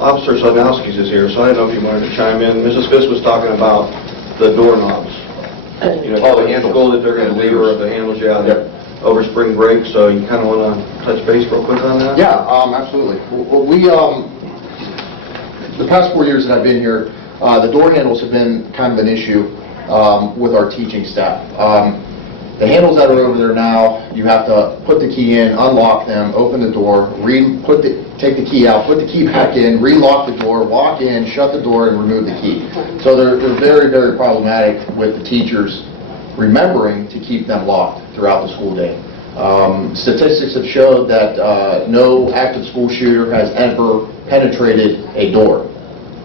Officer Sadnowski's is here, so I don't know if you wanted to chime in. Mrs. Fisk was talking about the doorknobs. You know, the handles. School that they're going to do, or the handles, yeah, over spring break. So you kind of want to touch base real quick on that? Yeah, absolutely. Well, we, the past 4 years that I've been here, the door handles have been kind of an issue with our teaching staff. The handles that are over there now, you have to put the key in, unlock them, open the door, take the key out, put the key back in, relock the door, walk in, shut the door, and remove the key. So they're very, very problematic with the teachers remembering to keep them locked throughout the school day. Statistics have showed that no active school shooter has ever penetrated a door.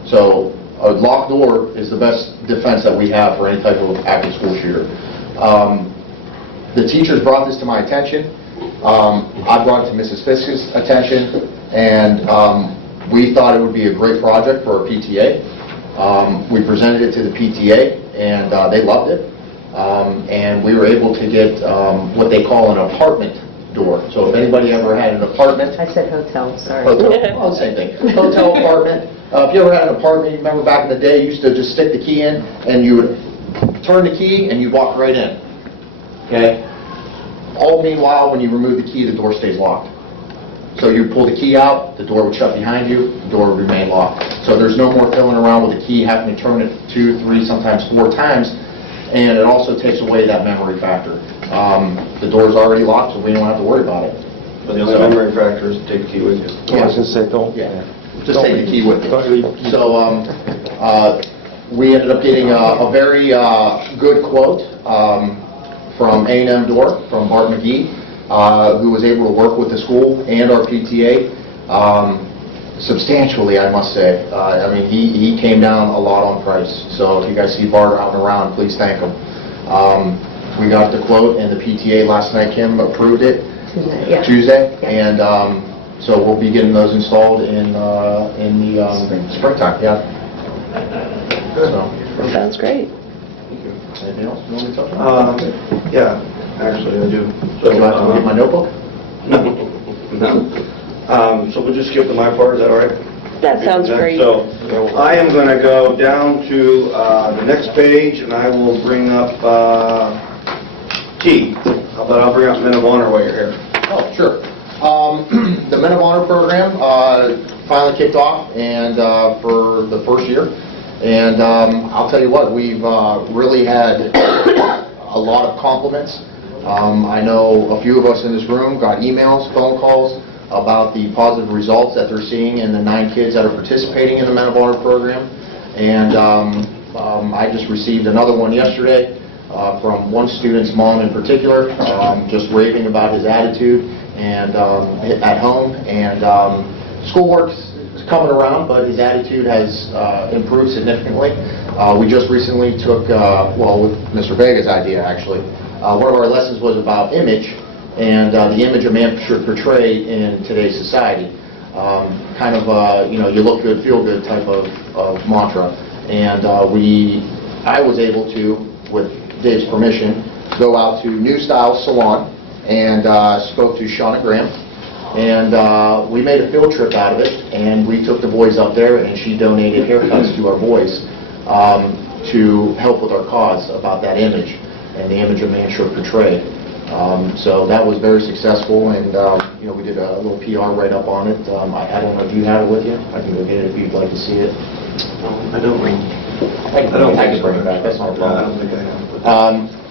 So a locked door is the best defense that we have for any type of active school shooter. The teachers brought this to my attention. I brought it to Mrs. Fisk's attention, and we thought it would be a great project for our PTA. We presented it to the PTA, and they loved it. And we were able to get what they call an apartment door. So if anybody ever had an apartment... I said hotel, sorry. Hotel, well, same thing. Hotel, apartment. If you ever had an apartment, you remember back in the day, you used to just stick the key in, and you would turn the key, and you'd walk right in. Okay? All meanwhile, when you remove the key, the door stays locked. So you pull the key out, the door would shut behind you, the door would remain locked. So there's no more fiddling around with the key, having to turn it 2, 3, sometimes 4 times, and it also takes away that memory factor. The door's already locked, so we don't have to worry about it. But the only memory factor is to take the key with you. Yeah. Just take the key with you. So we ended up getting a very good quote from A&M Door, from Bart McGee, who was able to work with the school and our PTA substantially, I must say. I mean, he came down a lot on price. So if you guys see Bart out and around, please thank him. We got the quote, and the PTA last night, Kim, approved it Tuesday, and so we'll be getting those installed in the springtime. Yeah. So, Sounds great. anything else you want me to talk about? Yeah, actually I do. So you have to get my notebook? No. So we'll just skip to my part, is that all right? That sounds great. So I am going to go down to the next page, and I will bring up T. But I'll bring up Men of Honor while you're here. Oh, sure. The Men of Honor program finally kicked off, and for the first year. And I'll tell you what, we've really had a lot of compliments. I know a few of us in this room got emails, phone calls about the positive results that they're seeing in the 9 kids that are participating in the Men of Honor program. And I just received another one yesterday from one student's mom in particular, just raving about his attitude and at home. And schoolwork's coming around, but his attitude has improved significantly. We just recently took, well, with Mr. Vega's idea actually, one of our lessons was about image and the image a man should portray in today's society. Kind of, you know, you look good, feel good type of mantra. And I was able to, with Dave's permission, go out to New Style Salon and spoke to Shauna Graham. And we made a field trip out of it, and we took the boys up there, and she donated haircuts to our boys to help with our cause about that image and the image a man should portray. So that was very successul, and you know, we did a little PR write-up on it. I don't know if you have it with you. I can go get it if you'd like to see it. I don't I can bring it back. That's not a problem. I don't think I have.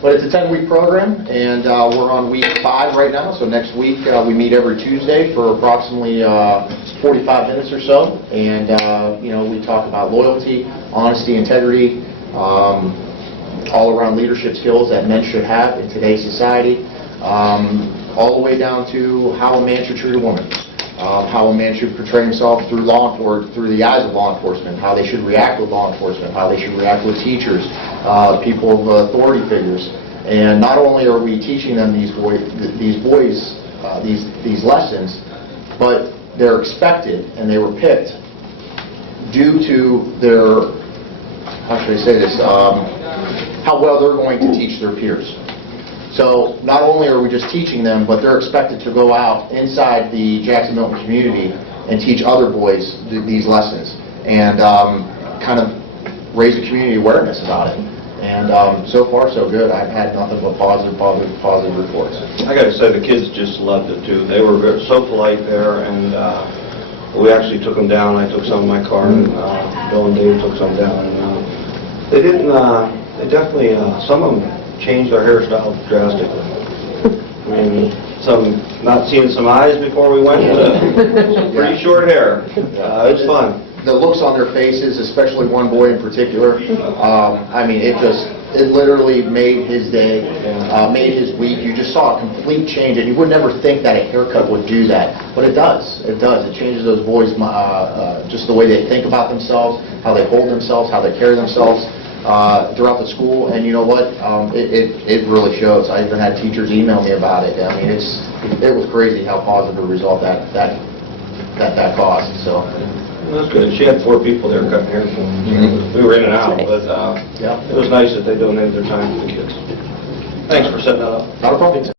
But it's a 10-week program, and we're on week 5 right now. So next week we meet every Tuesday for approximately 45 minutes or so, and you know, we talk about loyalty, honesty, integrity, all-around leadership skills that men should have in today's society, all the way down to how a man should treat a woman, how a man should portray himself through through the eyes of law enforcement, how they should react with law enforcement, how they should react with teachers, people of authority figures. And not only are we teaching them these lessons, but they're expected, and they were picked due to their, how should I say this, how well they're going to teach their peers. So not only are we just teaching them, but they're expected to go out inside the Jackson-Milton community and teach other boys these lessons, and kind of raise the community awareness about it. And so far, so good. I've had nothing but positive reports. I got to say, the kids just loved it too. They were so polite there, and we actually took them down. I took some in my car, and Bill and Dave took some down. And they didn't. They definitely. Some of them changed their hairstyle drastically. I mean, not seeing some eyes before we went. Pretty short hair. It was fun. The looks on their faces, especially one boy in particular, I mean, it literally made his day, made his week. You just saw a complete change, and you would never think that a haircut would do that, but it does. It does. It changes those boys, just the way they think about themselves, how they hold themselves, how they carry themselves throughout the school. And you know what? It really shows. I even had teachers email me about it. I mean, it was crazy how positive a result that caused. So. That's good. She had 4 people there cutting hair. We were in and out, but it was nice that they donated their time for the kids. Thanks for setting that up. Not a problem.